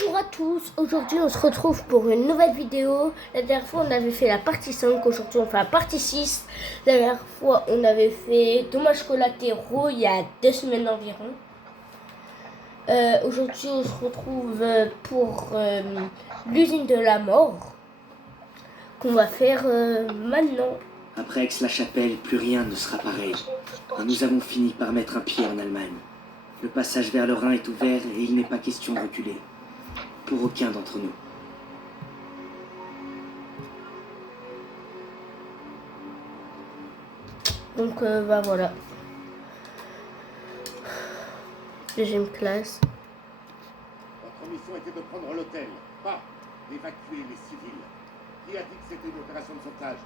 Bonjour à tous, aujourd'hui on se retrouve pour une nouvelle vidéo. La dernière fois on avait fait la partie 5, aujourd'hui on fait la partie 6. La dernière fois on avait fait Dommages collatéraux il y a 2 semaines environ. Aujourd'hui on se retrouve pour l'usine de la mort qu'on va faire maintenant. Après Aix-la-Chapelle, plus rien ne sera pareil. Et nous avons fini par mettre un pied en Allemagne. Le passage vers le Rhin est ouvert et il n'est pas question de reculer. Pour aucun d'entre nous. Donc bah voilà. Deuxième classe. Votre mission était de prendre l'hôtel, pas d'évacuer les civils. Qui a dit que c'était une opération de sauvetage?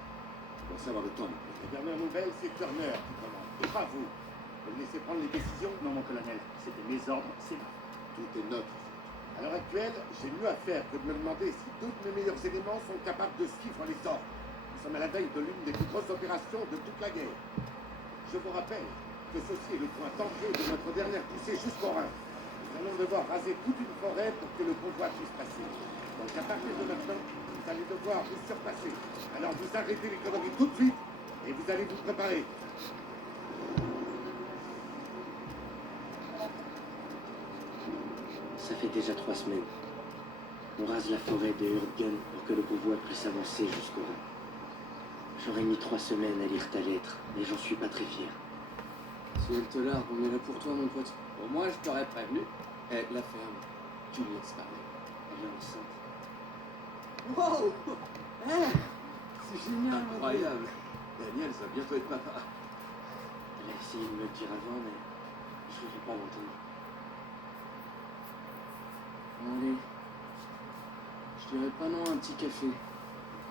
Pour savoir le temps. Les dernières nouvelles, c'est Turner qui commande, et pas vous. Vous me laissez prendre les décisions? Non, mon colonel. C'était mes ordres, c'est ma. Tout est notre. À l'heure actuelle, j'ai mieux à faire que de me demander si tous mes meilleurs éléments sont capables de suivre les ordres. Nous sommes à la veille de l'une des plus grosses opérations de toute la guerre. Je vous rappelle que ceci est le point d'entrée de notre dernière poussée jusqu'au Rhin. Nous allons devoir raser toute une forêt pour que le convoi puisse passer. Donc à partir de maintenant, vous allez devoir vous surpasser. Alors vous arrêtez les conneries tout de suite et vous allez vous préparer. Ça fait déjà 3 semaines. On rase la forêt de Hurtgen pour que le convoi puisse avancer jusqu'au Rhin. J'aurais mis 3 semaines à lire ta lettre, mais j'en suis pas très fier. Si elle te largue, on est là pour toi, mon pote. Au moins, je t'aurais prévenu. Eh, la ferme, tu me laisses parler. Elle est enceinte. Wow! Eh, c'est génial! Incroyable! Daniel, ça va bientôt être papa. Elle a essayé de me le dire avant, mais je ne vais pas l'entendre. Bon, allez. Je dirais pas non à un petit café.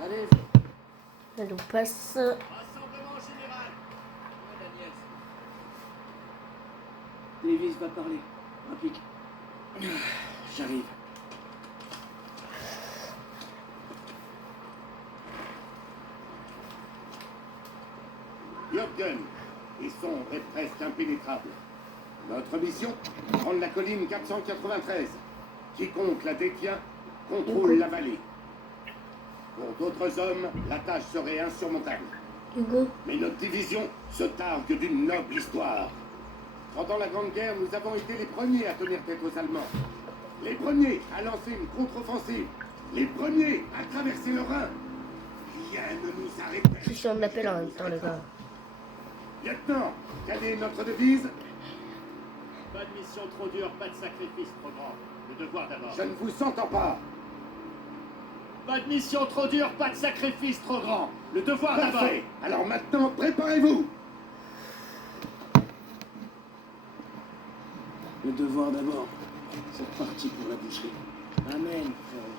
Allez! Elle nous passe. Rassemblement général. Daniel. Davis va parler. Implique. J'arrive. Jürgen, ils sont presque impénétrables. Notre mission, prendre la colline 493. Quiconque la détient contrôle la vallée. Pour d'autres hommes, la tâche serait insurmontable. Hugo. Mais notre division se targue d'une noble histoire. Pendant la Grande Guerre, nous avons été les premiers à tenir tête aux Allemands. Les premiers à lancer une contre-offensive. Les premiers à traverser le Rhin. Rien ne nous arrêtait. Je suis en appel en même temps, les gars. Lieutenant, quelle est notre devise? Pas de mission trop dure, pas de sacrifice trop grand. Le devoir d'abord. Je ne vous entends pas. Pas de mission trop dure, pas de sacrifice trop grand. Le devoir d'abord. Parfait. Alors maintenant, préparez-vous. Le devoir d'abord. C'est parti pour la boucherie. Amen, frérot.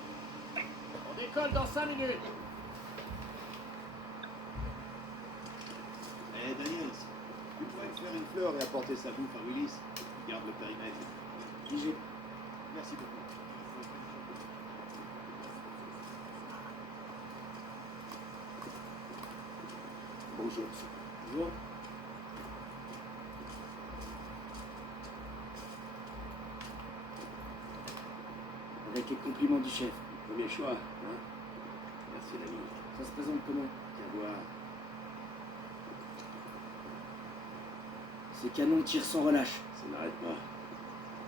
On décolle dans 5 minutes. Eh Daniels, tu pourrais me faire une fleur et apporter sa bouffe à Willis. Garde le périmètre. Bijou. Merci beaucoup. Bonjour. Bonjour. Avec les compliments du chef. Premier choix, hein? Merci l'ami. Ça se présente comment? Qu'à voir. Ces canons tirent sans relâche. Ça n'arrête pas.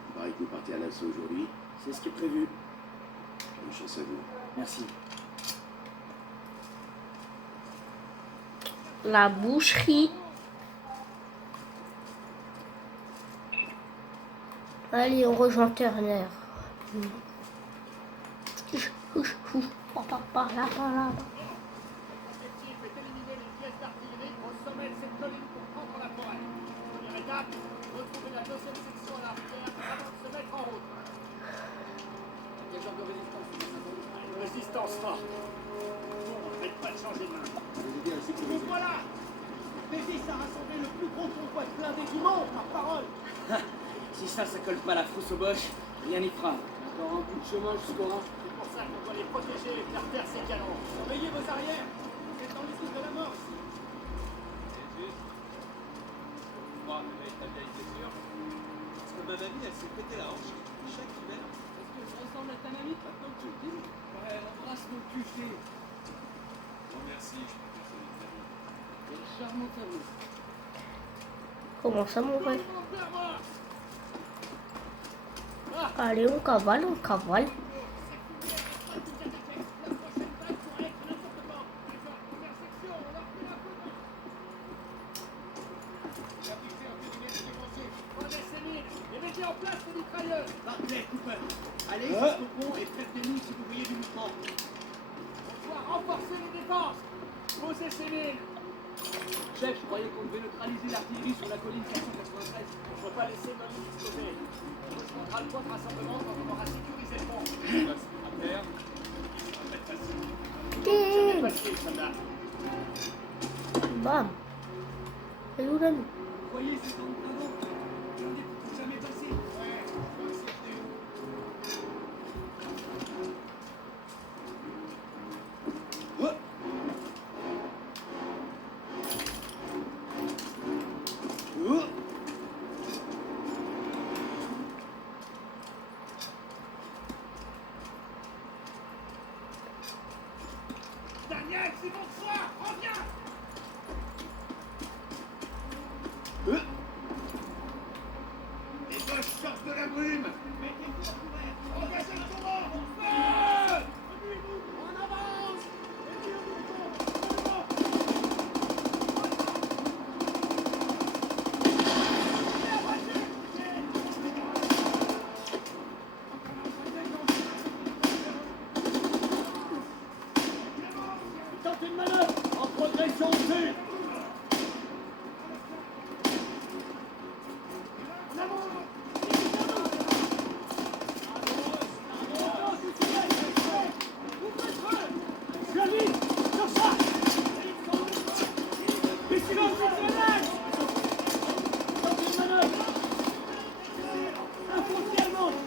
Il paraît que vous partez à l'assaut aujourd'hui. C'est ce qui est prévu. Bonne chance à vous. Merci. La boucherie. Allez, on rejoint Turner. Par là. L'objectif est d'éliminer les pièces d'artillerie au sommet de cette colline pour prendre la forêt. Première étape, retrouver la deuxième section à l'arrière avant de se mettre en route. Quel genre de résistance? Une résistance forte. On n'arrête pas de changer de main. Vous Voilà. Davis a rassemblé le plus gros convoi de blindés du monde, par parole. Si ça colle pas la frousse au boche, rien n'y fera. Encore un bout de chemin jusqu'au Rhin. C'est pour ça qu'on doit les protéger et faire taire ces canons. Surveillez vos arrières. Vous êtes dans l'usine de la mort ici. C'est juste. Moi, le mec, ta vieille, t'es sûr? Parce que ma mamie, elle s'est pété la hanche chaque hiver. Parce que je ressemble à ta te le dis. Ouais, embrasse mon QG. Non, merci, je préfère celui de David. Quel charmant tableau. Comment ça, mon rêve? Allez, on cavale, on cavale. Mettez en place les mitrailleuses. Parfait, Cooper. Allez, c'est ce pont et prévenez-nous si vous voyez du mouvement. On doit renforcer les défenses. Posez ces mines. Chef, je croyais qu'on devait neutraliser l'artillerie sur la colline 493. Il ne faut pas laisser nos lignes exploser. On prendra le point de rassemblement quand on aura sécurisé le pont. On va se à terre. Il sera très facile. Jamais facile, soldat. Bam. Et où l'ami? Vous voyez ces dents de canon? J'en ai plutôt jamais passé. Ouais, je crois que c'est venu. Daniel, c'est bon soir, reviens. Les Boches sortent de la brume. Mettez-vous à couvert. Engagez le combat. Feu. Remuez-vous. En avance. Et puis au bout. Tentez une manœuvre en progression au sud. En avant. Survie, sur ça. Vigilance exceptionnelle. Tentez une manœuvre. Infanterie allemande.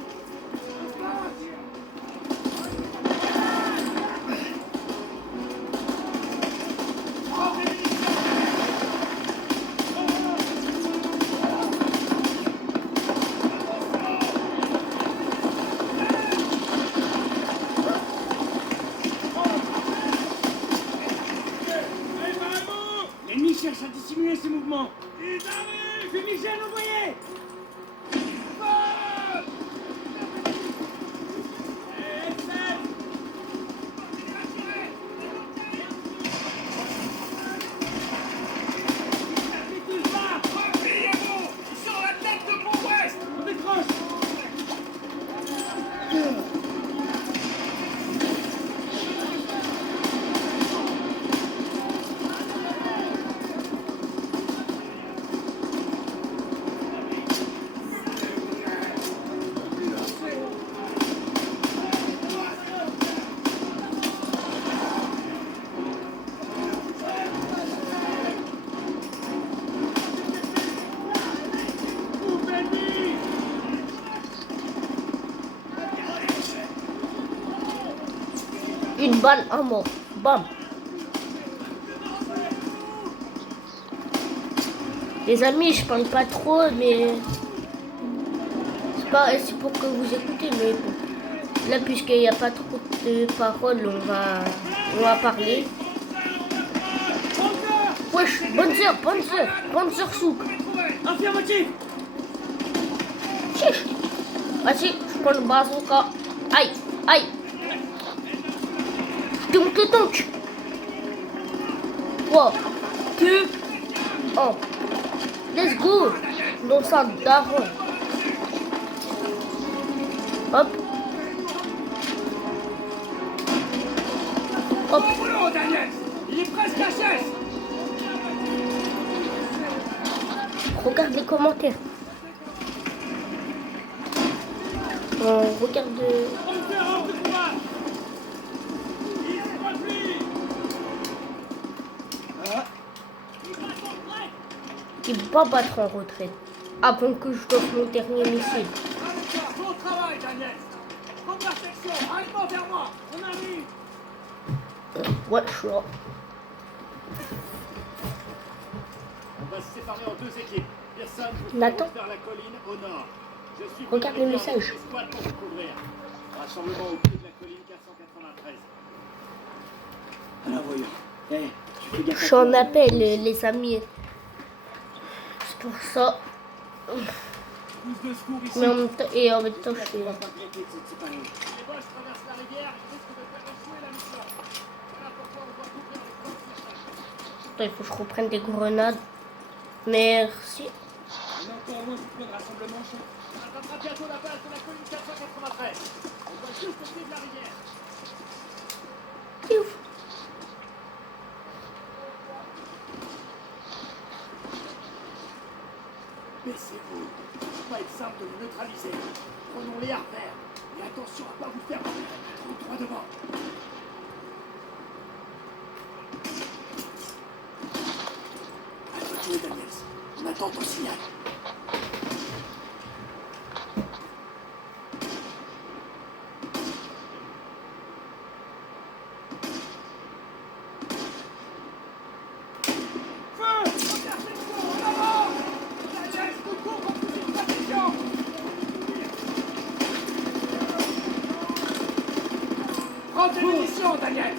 L'ennemi cherche à dissimuler ses mouvements. Ils arrivent! Fumigène envoyé! Sur la tête de Pont-Ouest. On décroche! Une balle, un mort. Bam. Les amis, je parle pas trop, mais c'est pour que vous écoutez, mais bon. Là, puisqu'il n'y a pas trop de paroles, on va parler. Wesh, Panzer Souk. Affirmatif! Chiche. Vas-y, je prends le bazooka. Aïe, aïe. Donc le tank. 3, 2, 1. Let's go. Dans sa daron. Hop. Hop. Bon boulot, Daniel. Il est presque HS. Regarde les commentaires. On regarde. Il ne va pas battre en retraite avant que je donne mon dernier missile. Bon travail, Daniel. Première section, allemand vers moi. On arrive. Ouais, je suis là. On va se séparer en deux équipes. Personne vous Nathan. vers la colline au nord. Je suis Regarde le message. escouade pour vous couvrir. Rassemblement au pied de la colline 493. Alors voyons. Eh, tu fais gaffe à J'en toi. appelle les amis. C'est pour ça. Plus de secours ici. Mais en même temps, et en même temps, je On va pas regretter de se séparer. Les Boches traversent la rivière, ils risquent de faire échouer la mission. Voilà pourquoi on doit couvrir les camps de chercheurs. Attends, il faut que je reprenne des grenades. Merci. On a encore loin du point de rassemblement, chef. On atteindra bientôt la base de la colline 493. On doit juste au pied de la rivière. Ouf. Baissez-vous. Ça va pas être simple de les neutraliser. Prenons-les à revers. Et attention à pas vous faire trop droit devant. À toi de jouer, Daniels. On attend ton signal. Prends tes munitions, Daniel!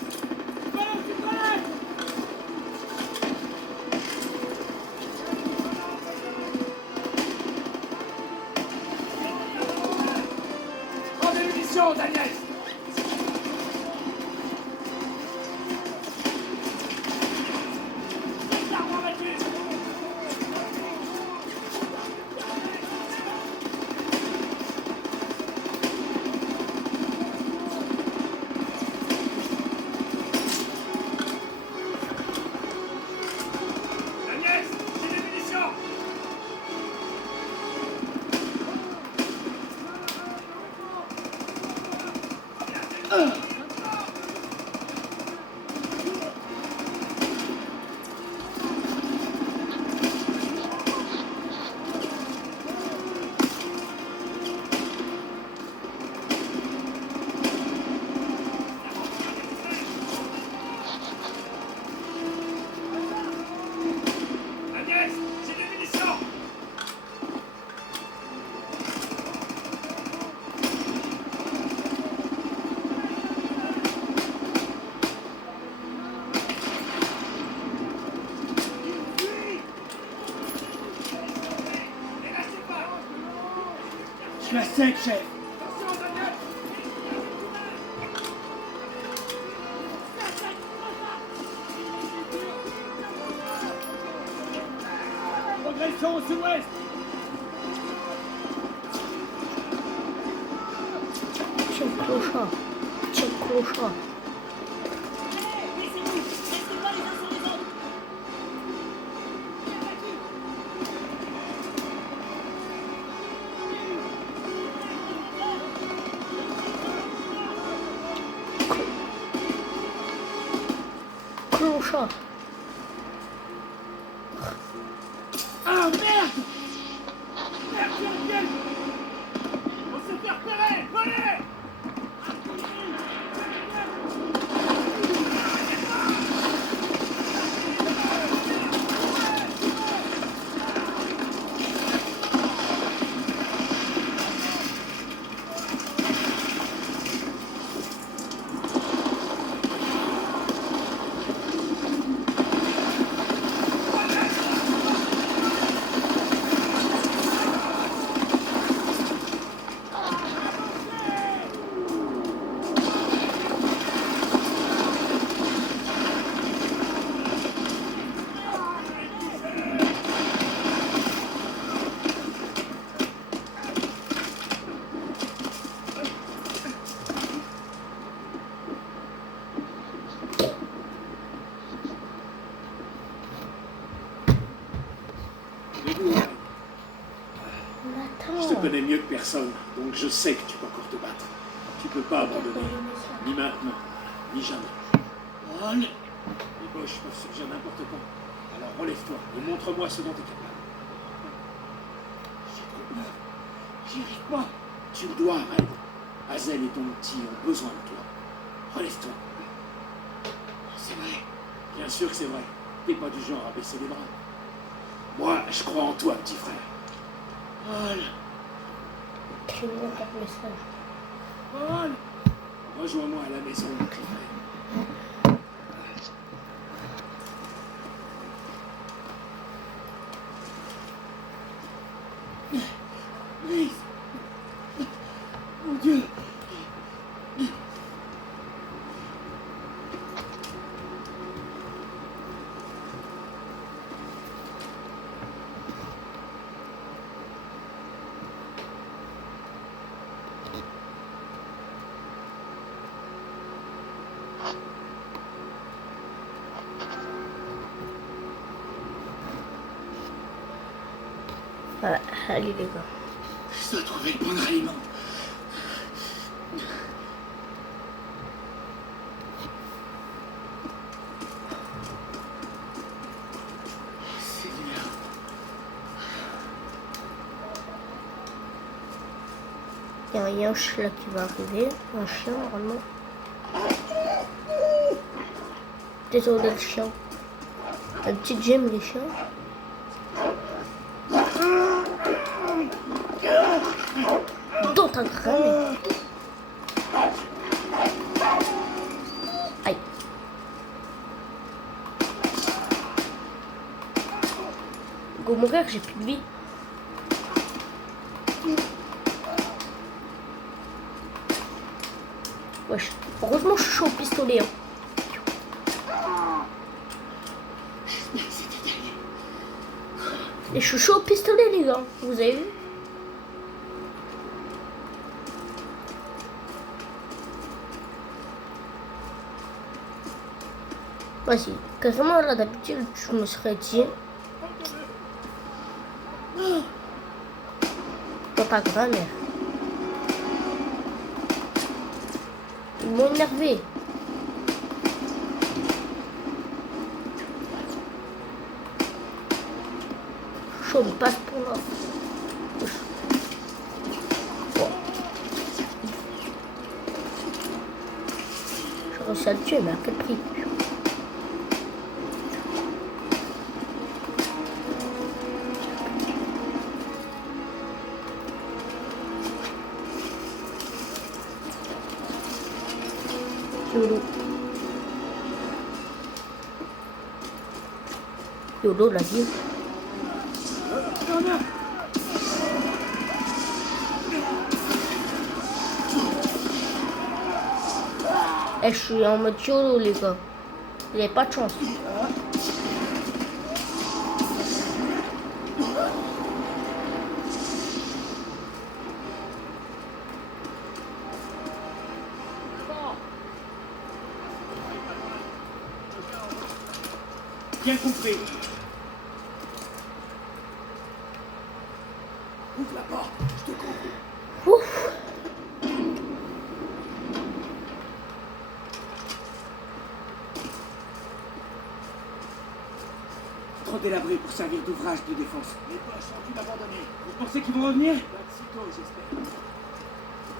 Prends des munitions, Daniel! Daniel, j'ai des munitions! Daniel, j'ai des munitions! Les lâchez pas! Je suis à sec, chef. Attention, Daniel! Progression au sud-ouest. Tiens, clochard. Tiens, clochard. Clochard. Ah merde! Merde, Daniel! On s'est fait repérer! Venez! Debout, Ryan. Je te Attends. connais mieux que personne, donc je sais que tu peux encore te battre. Tu peux pas abandonner. Ni maintenant, ni jamais. Allez. Les Boches peuvent surgir n'importe quand. Alors relève-toi et montre-moi ce dont tu es capable. J'ai trop peur. J'y arrive pas. Tu le dois, Red. Hazel et ton petit ont besoin de toi. Relève-toi. C'est vrai. Bien sûr que c'est vrai. T'es pas du genre à baisser les bras. Moi, je crois en toi, petit frère. Allez. Écris-moi par message. Paul, rejoins-moi à la maison, Clifford. Please. Mon Dieu. Voilà, allez les gars. Je dois trouver le point de ralliement. Seigneur. Il y a un yinche là qui va arriver. Un chien normalement. Désolé le chien. Un petit j'aime les chiens. Dans ta grammaire. Aïe. Go mourir, j'ai plus de vie. Wesh. Heureusement je suis chaud au pistolet. Hein. Et je suis chaud au pistolet les gars. Vous avez vu? Vas-y, carrément là d'habitude je me serais dit dans ta grand-mère. Ils m'ont énervé. Chaud, me passe pour là. Bon. J'ai réussi à le tuer, mais à quel prix? YOLO. YOLO la vie. Eh, je suis en mode YOLO les gars. Vous n'avez pas de chance. Bien compris. Ouvre la porte, je te comprends. Ouf. Trop délabré pour servir d'ouvrage de défense. Les poches sont toutes abandonnées. Vous pensez qu'ils vont revenir? Pas de sitôt, j'espère. Tu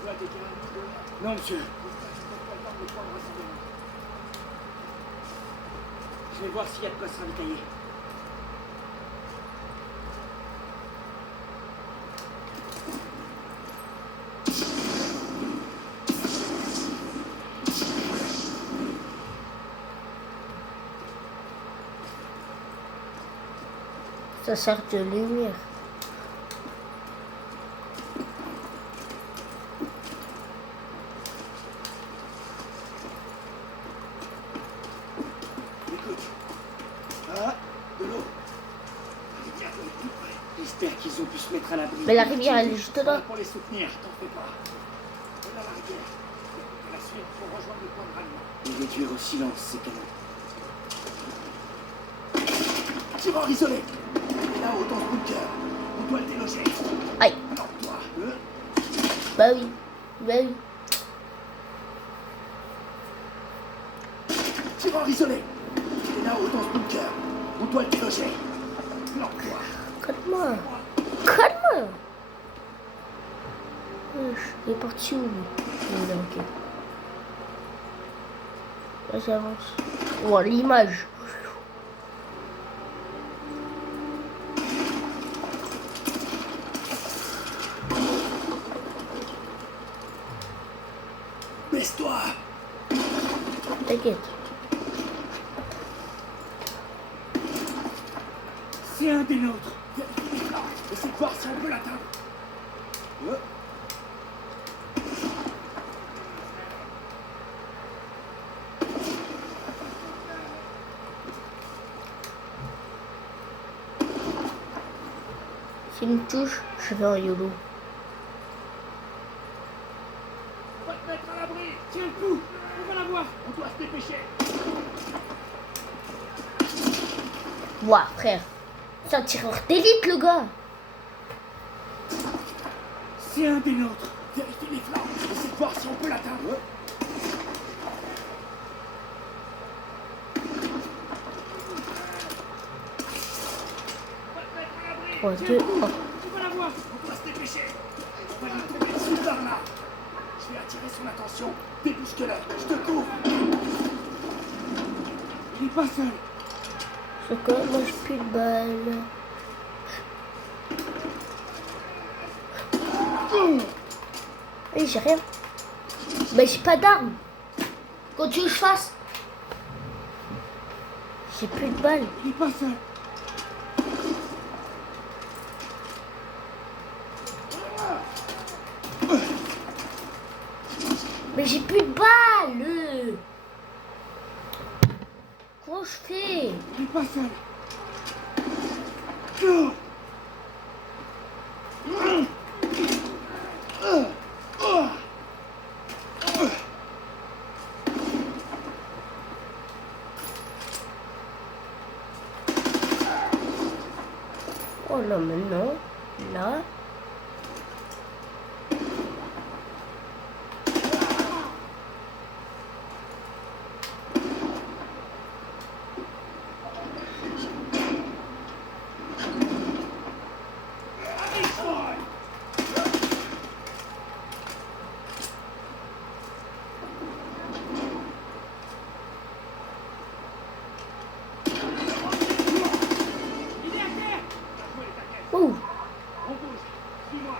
dois décaler un peu de... Non, monsieur. J'espère qu'ils n'ont pas le temps de prendre rassemblement. Je vais voir s'il y a de quoi se ravitailler. Ça sert de lumière. Écoute. Ah, de l'eau. J'espère qu'ils ont pu se mettre à l'abri. Mais la rivière elle est juste là. Pour les soutenir, t'en fais pas. Voilà la rivière. Et la suite pour rejoindre le point de ralliement. Et réduire au silence ces canons. Tireur isolé. Là-haut dans ce bunker. On doit le déloger. Aïe. Alors toi, Bah oui. Bah oui. tireur isolé. Il est là-haut dans ce bunker. On doit le déloger. Alors toi. Calme-moi. Calme-moi. Il est parti où lui? Il est là, ok. Vas-y, avance. Oh, l'image. Dépêche-toi. T'inquiète. C'est un des nôtres. Vérifie les plans. Essaie de voir si on peut l'atteindre. S'il me touche, je vais en YOLO. On va te mettre à l'abri. Tiens le coup. On va la voir. On doit se dépêcher. Ouah, frère. C'est un tireur d'élite, le gars. C'est un des nôtres. Vérifie les flancs. Essaie de voir si on peut l'atteindre. 3, 2, 1. On va la voir. On doit se dépêcher. On va lui tomber dessus par là. Je vais attirer son attention. Débusque-le. Je te couvre. Il est pas seul. Ce que moi j'ai plus de balles. Oui, j'ai rien. Mais j'ai pas d'arme. Quand tu veux que je fasse? J'ai plus de balles. Il est pas seul. Mais j'ai plus de balles. Comment je fais? Il est pas seul. Go. Oh là maintenant. Là. Ouh. On bouge. Suis-moi.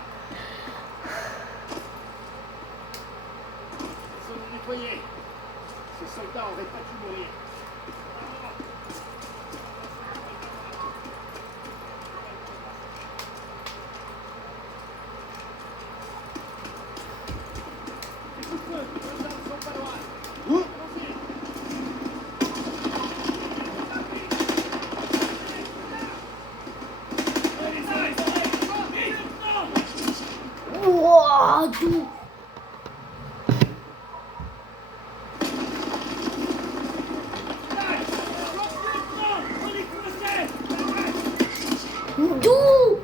Faut nous nettoyer. Ce soldat aurait pas pu mourir. Les coups de feu. Les armes sont pas loin. Allons-y. Ouah, d'où? D'où?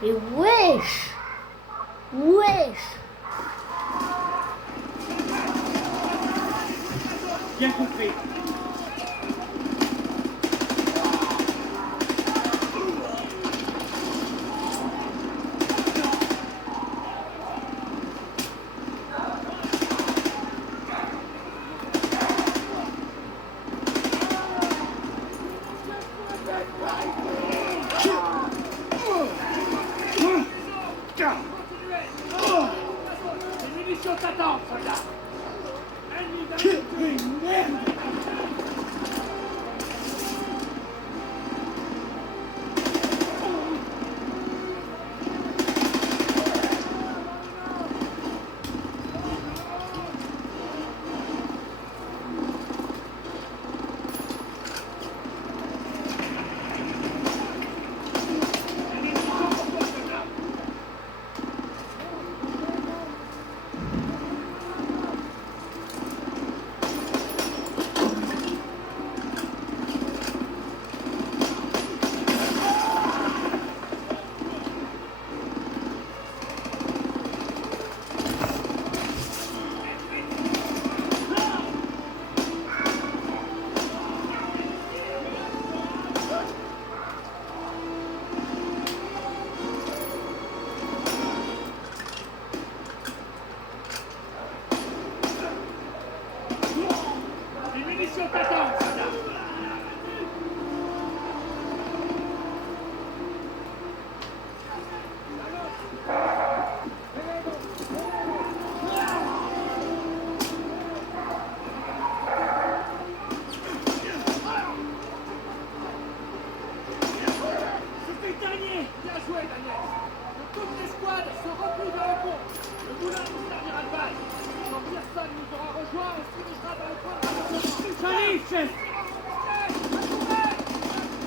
Mais wesh! Wesh! Bien compris. Les munitions t'attendent, soldat. Ennemi d'un Merde. les derniers. Bien joué, Daniel. Toute l'escouade se replie vers le pont. Le moulin nous servira de base. Quand personne nous aura rejoint, on se dirigera dans le coin de la. J'arrive, chef.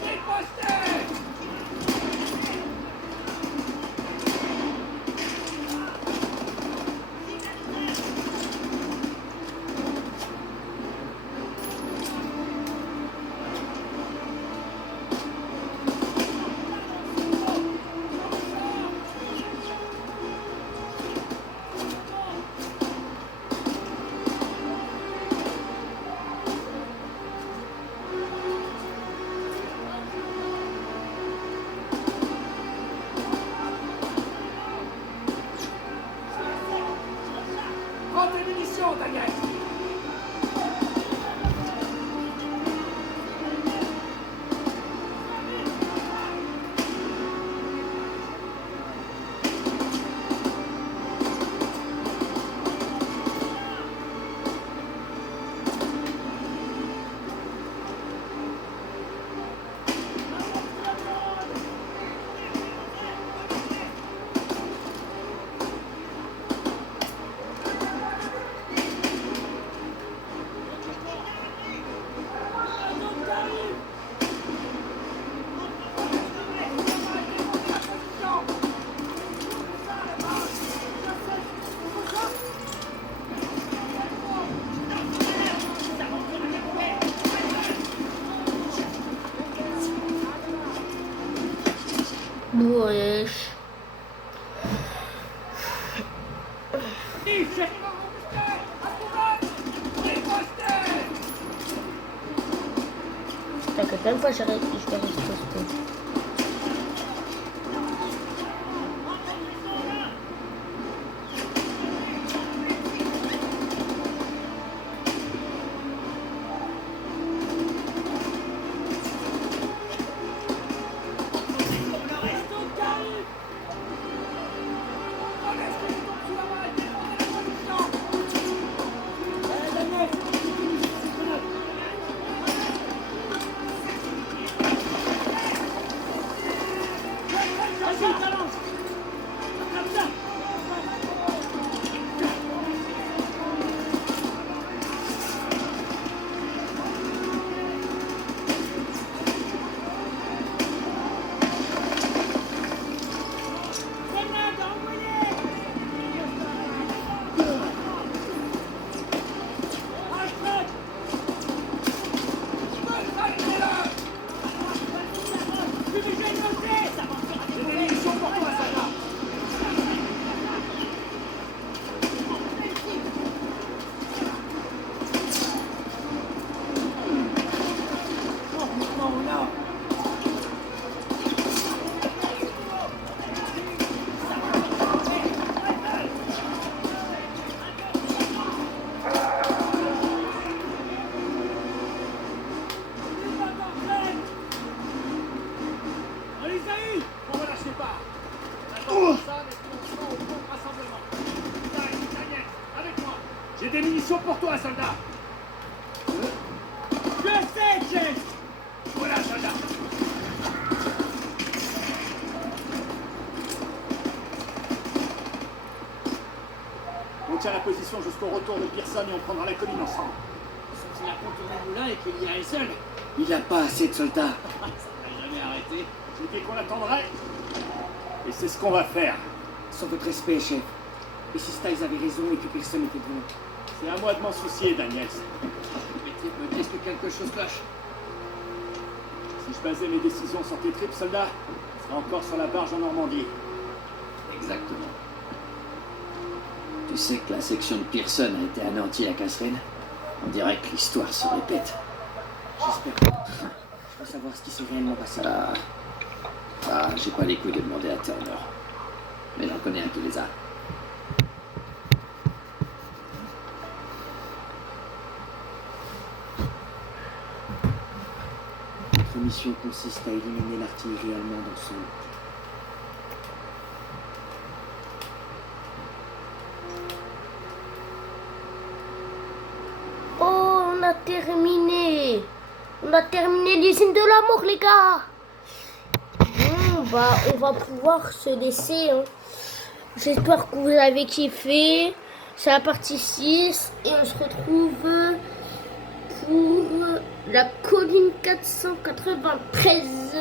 Riposté. Prends tes munitions, Daniel. Wesh. T'inquiète, une fois je vais rester posté. J'ai des munitions pour toi, soldat. Je sais, chef. Voilà, soldat. On tient la position jusqu'au retour de Pearson et on prendra la colline ensemble. Sauf s'il a contourné le moulin et qu'il y allait seul. Il n'a pas assez de soldats. Ça va jamais arrêter. J'ai dit qu'on attendrait. Et c'est ce qu'on va faire. Sans votre respect, chef. Et si Styles avait raison et que personne n'était devant? C'est à moi de m'en soucier, Daniels. Mes types me disent que quelque chose cloche. Si je basais mes décisions sur tes tripes, soldat, je serais encore sur la barge en Normandie. Exactement. Tu sais que la section de Pearson a été anéantie à Catherine? On dirait que l'histoire se répète. J'espère pas. Je veux savoir ce qui s'est réellement passé. J'ai pas les couilles de demander à Turner. Mais j'en connais un qui les a. Notre mission consiste à éliminer l'artillerie allemande ensemble. Oh, on a terminé. On a terminé l'usine de la mort, les gars. on va pouvoir se laisser. Hein. J'espère que vous avez kiffé. C'est la partie 6 et on se retrouve pour la colline 493.